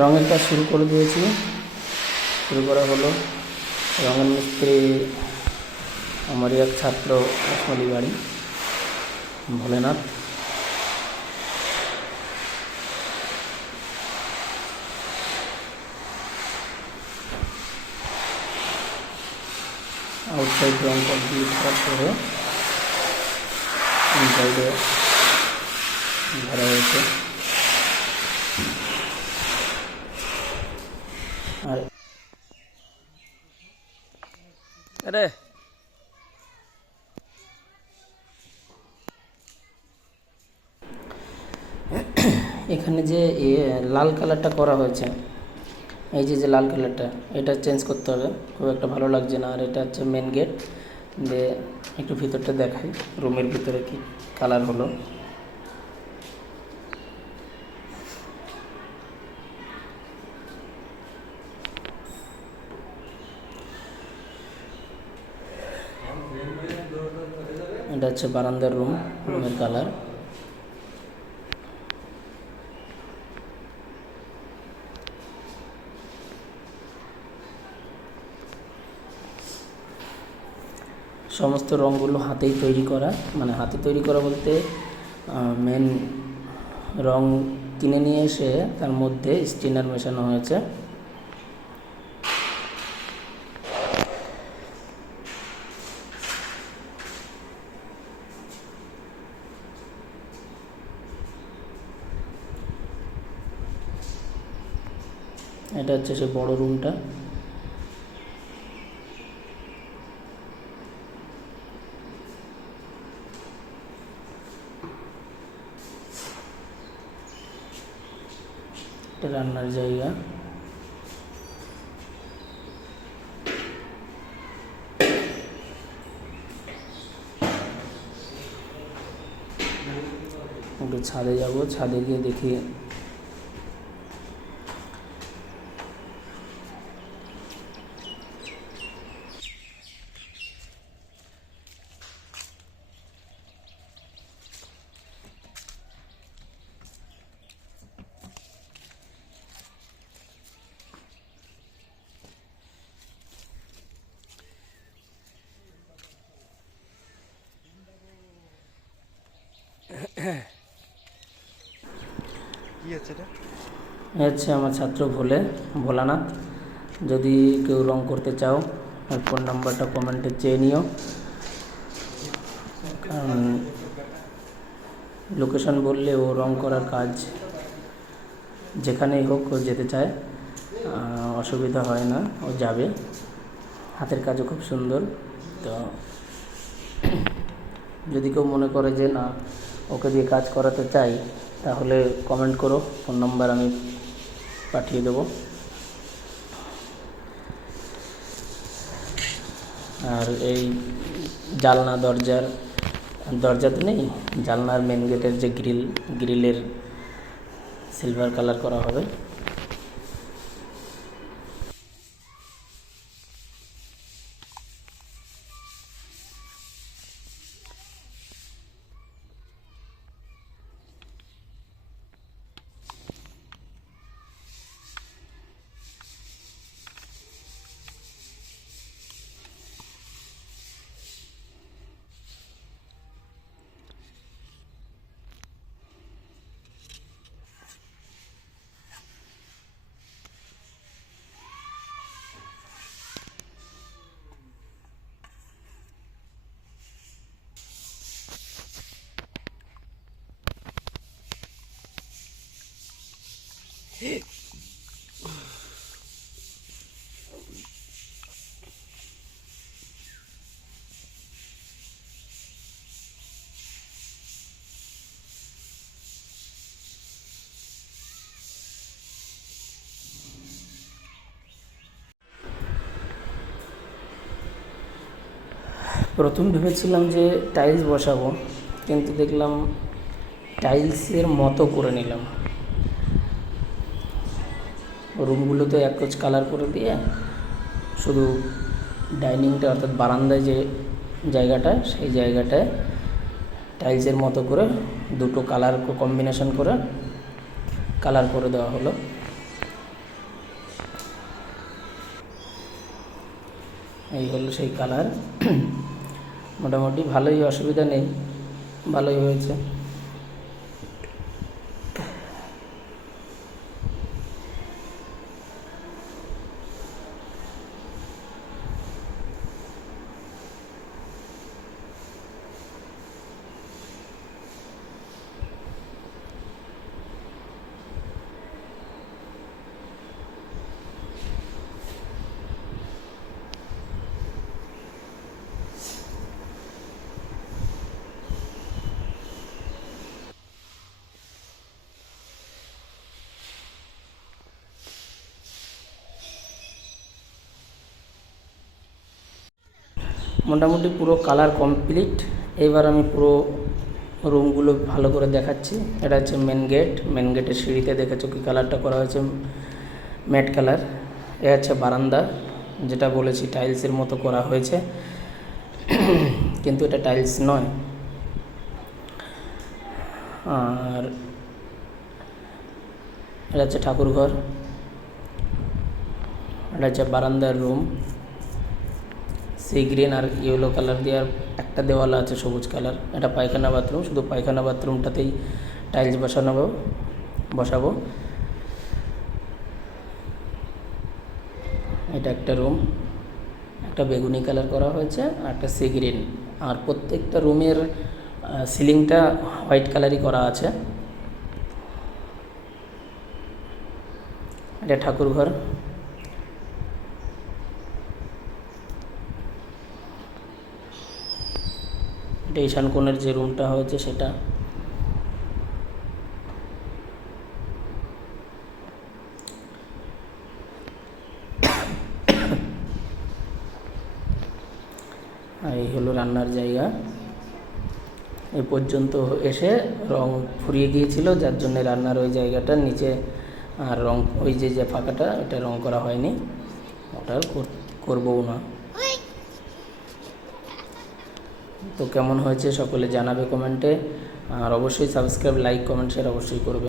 রঙের কাজ শুরু করে দিয়েছি। শুরু করা হলো। রঙের মিস্ত্রি আমারই এক ছাত্র, আসমলি বাড়ি, ভোলেনাথ। আউটসাইড রং কমপ্লিট করার পরে ইনসাইডে ভরা হয়েছে। আর আরে এখানে যে লাল কালারটা করা হয়েছে, এই যে লাল কালারটা, এটা চেঞ্জ করতে হবে, খুব একটা ভালো লাগছে না। আর এটা হচ্ছে মেন গেট। দিয়ে একটু ভিতরটা দেখাই, রুমের ভিতরে কি কালার হলো। এটা হচ্ছে বারান্দার রুমের কালার। সমস্ত রঙগুলো হাতেই তৈরি করা, মানে হাতে তৈরি করা বলতে মেন রং কিনে নিয়ে এসে তার মধ্যে স্টিনার মেশানো হয়েছে। এটা হচ্ছে সে বড় রুমটা। এটা রান্নার জায়গা। একটু ছাদে যাব, ছাদে গিয়ে দেখি হচ্ছে আমার ছাত্র ভোলানাথ। যদি কেউ রং করতে চাও, আর ফোন নাম্বারটা কমেন্টে চেয়ে নিও, কারণ লোকেশন বললে ও রং করার কাজ যেখানেই হোক ও যেতে চায়, অসুবিধা হয় না, ও যাবে। হাতের কাজও খুব সুন্দর। তো যদি কেউ মনে করে যে না, ওকে দিয়ে কাজ করাতে চাই, তাহলে কমেন্ট করো, ফোন নাম্বার আমি পাঠিয়ে দেবো। আর এই জানলা দরজাতে নেই, জানলার মেন গেটের যে গ্রিলের সিলভার কালার করা হবে। প্রথম ভেবেছিলাম যে টাইলস বসাবো, কিন্তু দেখলাম টাইলসের মতো করে নিলাম। রুমগুলোতে একোচ কালার করে দিয়ে শুধু ডাইনিংটা, অর্থাৎ বারান্দায় যে জায়গাটা, সেই জায়গাটায় টাইলসের মতো করে দুটো কালার কম্বিনেশন করে কালার করে দেওয়া হলো। এই হলো সেই কালার। মোটামুটি ভালোই, অসুবিধা নেই, ভালোই হয়েছে। মোটামুটি পুরো কালার কমপ্লিট। এবার আমি পুরো রুমগুলো ভালো করে দেখাচ্ছি। এটা হচ্ছে মেন গেট। মেন গেটের সিঁড়িতে দেখেছো কি কালারটা করা হয়েছে, ম্যাট কালার। এ হচ্ছে বারান্দা, যেটা বলেছি টাইলসের মতো করা হয়েছে, কিন্তু এটা টাইলস নয়। আর এটা হচ্ছে ঠাকুরঘর, এটা হচ্ছে বারান্দার রুম। সেই গ্রিন আর ইয়েলো কালার দিয়ে আর একটা দেওয়াল আছে সবুজ কালার। এটা পায়খানা বাথরুম, শুধু পায়খানা বাথরুমটাতেই টাইলস বসাবো। এটা একটা রুম, একটা বেগুনি কালার করা হয়েছে আর একটা সি গ্রিন। আর প্রত্যেকটা রুমের সিলিংটা হোয়াইট কালারই করা আছে। এটা ঠাকুরঘর। এটা ঈশান কোণের যে রুমটা হয়েছে সেটা। আর এই হলো রান্নার জায়গা। এ পর্যন্ত এসে রং ফুরিয়ে গিয়েছিল, যার জন্য রান্নার ওই জায়গাটার নিচে আর রং, ওই যে ফাঁকাটা, ওটা রং করা হয়নি, ওটা করবও না। তো কেমন হয়েছে সকলে জানাবে কমেন্টে। আর অবশ্যই সাবস্ক্রাইব, লাইক, কমেন্ট, শেয়ার অবশ্যই করবে।